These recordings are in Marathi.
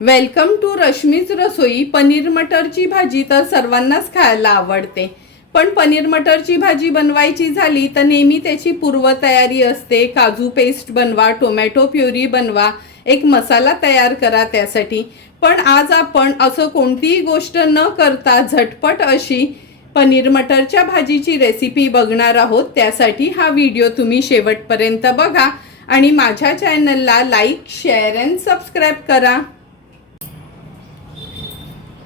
वेलकम टू रश्मीच रसोई. पनीर मटरची भाजी तर सर्वांनाच खायला आवडते. पण पनीर मटरची भाजी बनवायची झाली तर नेहमी त्याची पूर्वतयारी असते. काजू पेस्ट बनवा टोमॅटो प्युरी बनवा एक मसाला तयार करा त्यासाठी. पण आज आपण असं कोणतीही गोष्ट न करता झटपट अशी पनीर मटरच्या भाजीची रेसिपी बघणार आहोत. त्यासाठी हा व्हिडिओ तुम्ही शेवटपर्यंत बघा आणि माझ्या चॅनलला लाईक शेअर अँड सबस्क्राईब करा.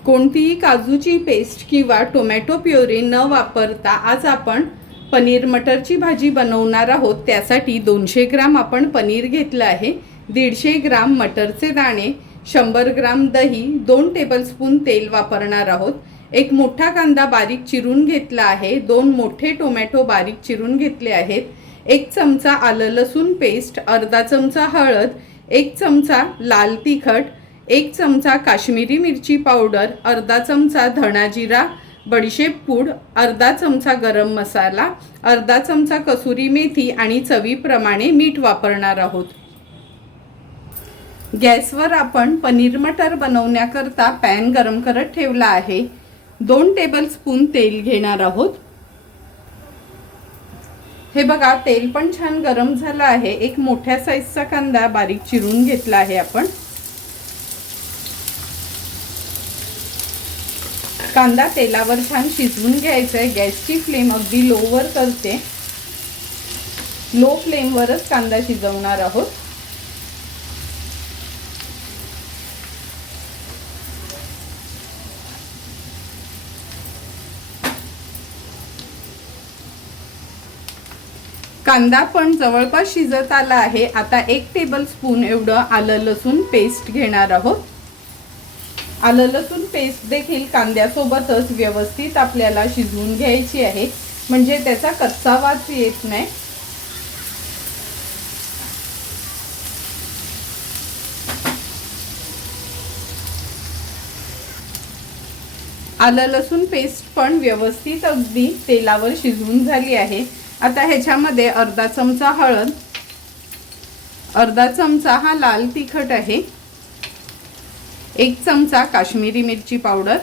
कोणतीही काजूची पेस्ट किंवा टोमॅटो प्युरी न वापरता आज आपण पनीर मटरची भाजी बनवणार आहोत. त्यासाठी दोनशे ग्राम आपण पनीर घेतलं आहे. दीडशे ग्राम मटरचे दाणे शंभर ग्राम दही दोन टेबलस्पून तेल वापरणार आहोत. एक मोठा कांदा बारीक चिरून घेतला आहे. दोन मोठे टोमॅटो बारीक चिरून घेतले आहेत. एक चमचा आलं लसूण पेस्ट अर्धा चमचा हळद एक चमचा लाल तिखट एक चमचा काश्मीरी मिरची पावडर अर्धा चमचा धणा जिरा बडीशेप पूड अर्धा चमचा गरम मसाला अर्धा चमचा कसुरी मेथी आणि चवीप्रमाणे मीठ वापरणार आहोत. गॅसवर आपण पनीर मटर बनवण्याकरता पॅन गरम करत ठेवला आहे. दोन टेबलस्पून तेल घेणार आहोत. हे बघा तेल पण छान गरम झालं आहे. एक मोठ्या साईजचा कांदा बारीक चिरून घेतला आहे आपण. कांदा तेलावर छान शिजवून घ्यायचा आहे गॅसची फ्लेम अगदी लोवर करते. लो फ्लेमवरच कांदा शिजवणार आहोत. कांदा पण जवळपास शिजत आला आहे. आता एक टेबल स्पून एवढं आलं लसूण पेस्ट घेणार आहोत. आलं लसूण पेस्ट देखील कांद्यासोबतच व्यवस्थित आपल्याला शिजवून घ्यायची आहे. म्हणजे त्याचा कच्चा वास येत नाही. आलं लसूण पेस्ट पण व्यवस्थित अगदी तेलावर शिजवून झाली आहे. आता ह्याच्यामध्ये अर्धा चमचा हळद अर्धा चमचा हा लाल तिखट आहे. एक चमचा काश्मीरी मिरची पावडर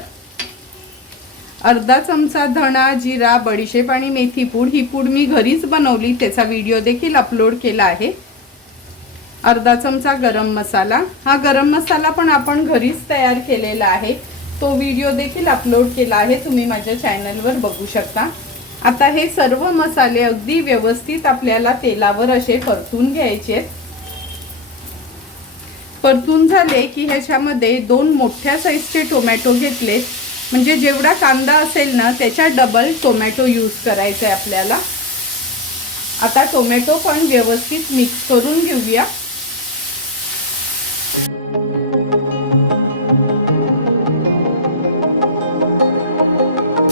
अर्धा चमचा धणा जिरा बडीशेप आणि मेथी पूड. ही पूड मी घरीच बनवली त्याचा व्हिडिओ देखील अपलोड केला आहे. अर्धा चमचा गरम मसाला. हा गरम मसाला पण आपण घरीच तयार केलेला आहे. तो व्हिडिओ देखील अपलोड केला आहे तुम्ही माझ्या चॅनलवर बघू शकता. आता हे सर्व मसाले अगदी व्यवस्थित आपल्याला तेलावर असे परतून घ्यायचे आहेत. परतून झाले की ह्याच्यामध्ये दोन मोठ्या साईजचे टोमॅटो घेतलेत म्हणजे जेवढा कांदा असेल ना त्याच्या डबल टोमॅटो यूज करायचा आहे आपल्याला. आता टोमॅटो पण व्यवस्थित मिक्स करून घेऊया.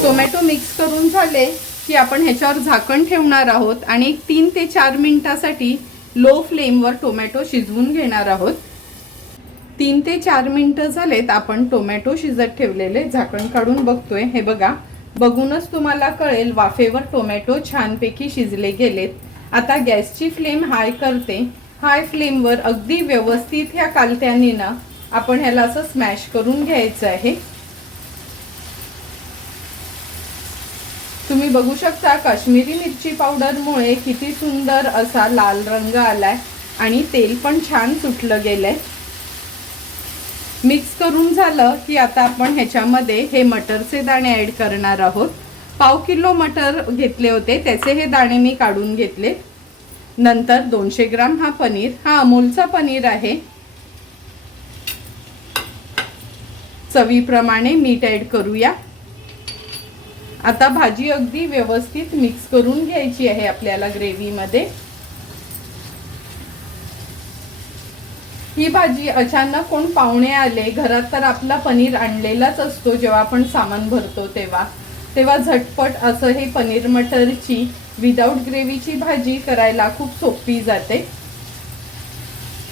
टोमॅटो मिक्स करून झाले की आपण ह्याच्यावर झाकण ठेवणार आहोत आणि एक तीन ते चार मिनिटासाठी लो फ्लेमवर टोमॅटो शिजवून घेणार आहोत. तीन ते चार मिनिटं झालेत आपण टोमॅटो शिजत ठेवलेले झाकण काढून बघतोय. हे बघा बघूनच तुम्हाला कळेल वाफेवर टोमॅटो छानपैकी शिजले गेलेत. आता गॅसची फ्लेम हाय करते. हाय फ्लेमवर अगदी व्यवस्थित ह्या कालत्याने ना आपण ह्याला असं स्मॅश करून घ्यायचं आहे. तुम्ही बघू शकता काश्मीरी मिरची पावडरमुळे किती सुंदर असा लाल रंग आलाय आणि तेल पण छान सुटलं गेलंय. मिक्स करून झालं की आता आपण ह्याच्यामध्ये हे मटरचे दाणे ॲड करणार आहोत. पाव किलो मटर घेतले होते त्याचे हे दाणे मी काढून घेतले. नंतर दोनशे ग्राम हा पनीर हा अमूलचा पनीर आहे. चवीप्रमाणे मीठ ॲड करूया. आता भाजी अगदी व्यवस्थित मिक्स करून घ्यायची आहे आपल्याला ग्रेव्हीमध्ये. ही भाजी अचानक कोण पाहुणे आले घरात तर आपला पनीर आणलेलाच असतो जेव्हा आपण सामान भरतो तेव्हा. तेव्हा झटपट असं हे पनीर मटरची विदाऊट ग्रेव्हीची भाजी करायला खूप सोपी जाते.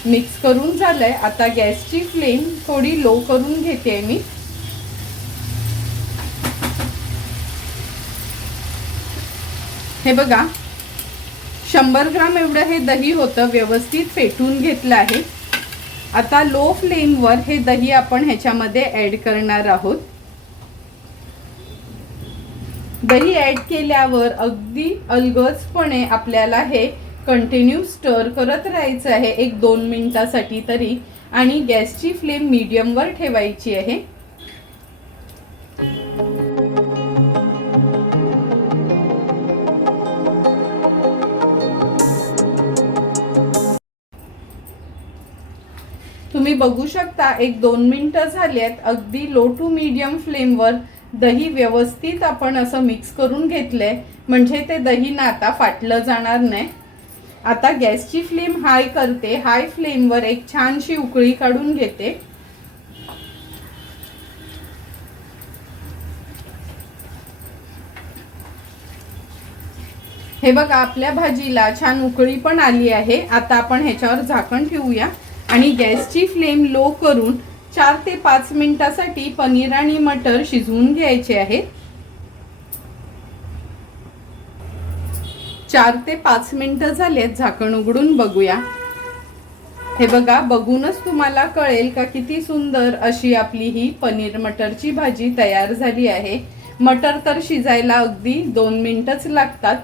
मिक्स करून झालंय. आता गॅसची फ्लेम थोडी लो करून घेते मी. हे बघा. शंभर ग्राम एवढं हे दही होतं व्यवस्थित फेटून घेतलं आहे. आता लो फ्लेमवर हे दही आपण ह्याच्यामध्ये ॲड करणार आहोत. दही ॲड केल्यावर अगदी अलगजपणे आपल्याला हे कंटिन्यू स्टर करत राहायचं आहे. एक दोन मिनिटासाठी तरी. आणि गॅसची फ्लेम मीडियमवर ठेवायची आहे. बघू शकता एक दोन मिनटं झाल्यात अगदी लो टू मीडियम फ्लेमवर दही व्यवस्थित आपण असं मिक्स करून घेतलंय. म्हणजे ते दही ना आता फाटलं जाणार नाही. आता गॅसची फ्लेम हाय करते. हाय फ्लेमवर एक छानशी उकळी काढून घेते. हे बघा आपल्या भाजीला छान उकळी पण आली आहे. आता आपण ह्याच्यावर झाकण ठेवूया. आणि गॅसची फ्लेम लो करून चार ते पाच मिनिटासाठी पनीर आणि मटर शिजवून घ्यायचे आहेत. चार ते पाच मिनिटं झालेत झाकण उघडून बघूया. हे बघा बघूनच तुम्हाला कळेल का किती सुंदर अशी आपली ही पनीर मटरची भाजी तयार झाली आहे. मटर तर शिजायला अगदी दोन मिनिटच लागतात.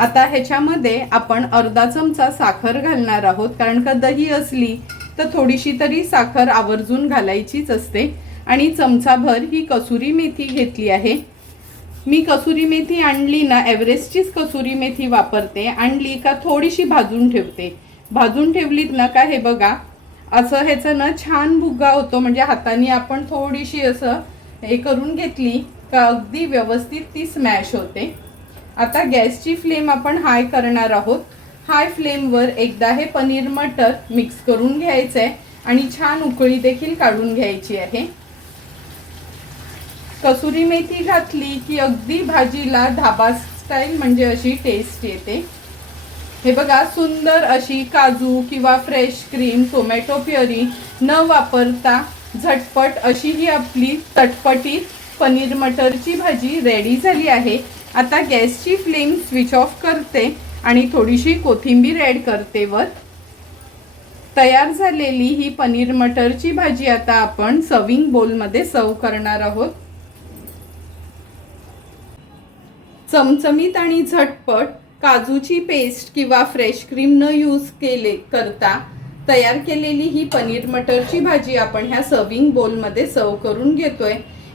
आता ह्याच्यामध्ये आपण अर्धा चमचा साखर घालणार आहोत कारण का दही असली तर थोडीशी तरी साखर आवर्जून घालायचीच असते. आणि चमचाभर ही कसुरी मेथी घेतली आहे. मी कसुरी मेथी आणली ना एव्हरेस्टचीच कसुरी मेथी वापरते. आणली का थोडीशी भाजून ठेवते. भाजून ठेवलीत ना का हे बघा असं ह्याचं ना छान भुगा होतो. म्हणजे हाताने आपण थोडीशी असं हे करून घेतली का अगदी व्यवस्थित ती स्मॅश होते. आता गॅसची फ्लेम आपण हाय करणार आहोत. हाय फ्लेमवर एकदा हे पनीर मटर मिक्स करून घ्यायचं आहे आणि छान उकळी देखील काढून घ्यायची आहे. कसुरी मेथी घातली की अगदी भाजीला धाबा स्टाईल म्हणजे अशी टेस्ट येते. हे बघा सुंदर अशी काजू किंवा फ्रेश क्रीम टोमॅटो प्युरी न वापरता झटपट अशी ही आपली चटपटीत पनीर मटरची भाजी रेडी झाली आहे. आता गॅसची फ्लेम स्विच ऑफ करते आणि थोडीशी कोथिंबीर ॲड करते वर. तयार झालेली ही पनीर मटरची भाजी आता आपण सर्विंग बोलमध्ये सर्व करणार आहोत. चमचमीत आणि झटपट काजूची पेस्ट किंवा फ्रेश क्रीम न यूज केले करता तयार केलेली ही पनीर मटरची भाजी आपण ह्या सर्विंग बोलमध्ये सर्व करून घेतोय.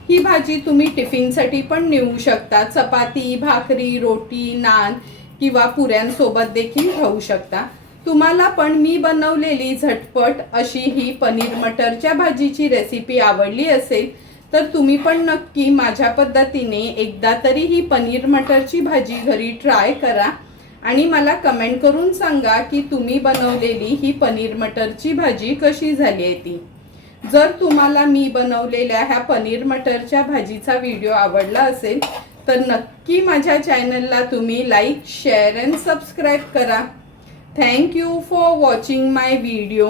ही भाजी तुम्ही टिफिनसाठी पण नेऊ शकता. चपाती भाकरी रोटी नान किंवा पुऱ्यांसोबत देखील खाऊ शकता. तुम्हाला पण मी बनवलेली झटपट अशी ही पनीर मटरच्या भाजीची रेसिपी आवडली असेल तर तुम्ही पण नक्की माझ्या पद्धतीने एकदा तरी ही पनीर मटरची भाजी घरी ट्राय करा. आणि मला कमेंट करून सांगा की तुम्ही बनवलेली ही पनीर मटरची भाजी कशी झाली आहे ती. जर तुम्हाला मी बनवलेल्या ह्या पनीर मटरच्या भाजीचा व्हिडिओ आवडला असेल तर नक्की माझ्या चॅनलला तुम्ही लाईक शेअर अँड सबस्क्राईब करा. Thank you for watching my video.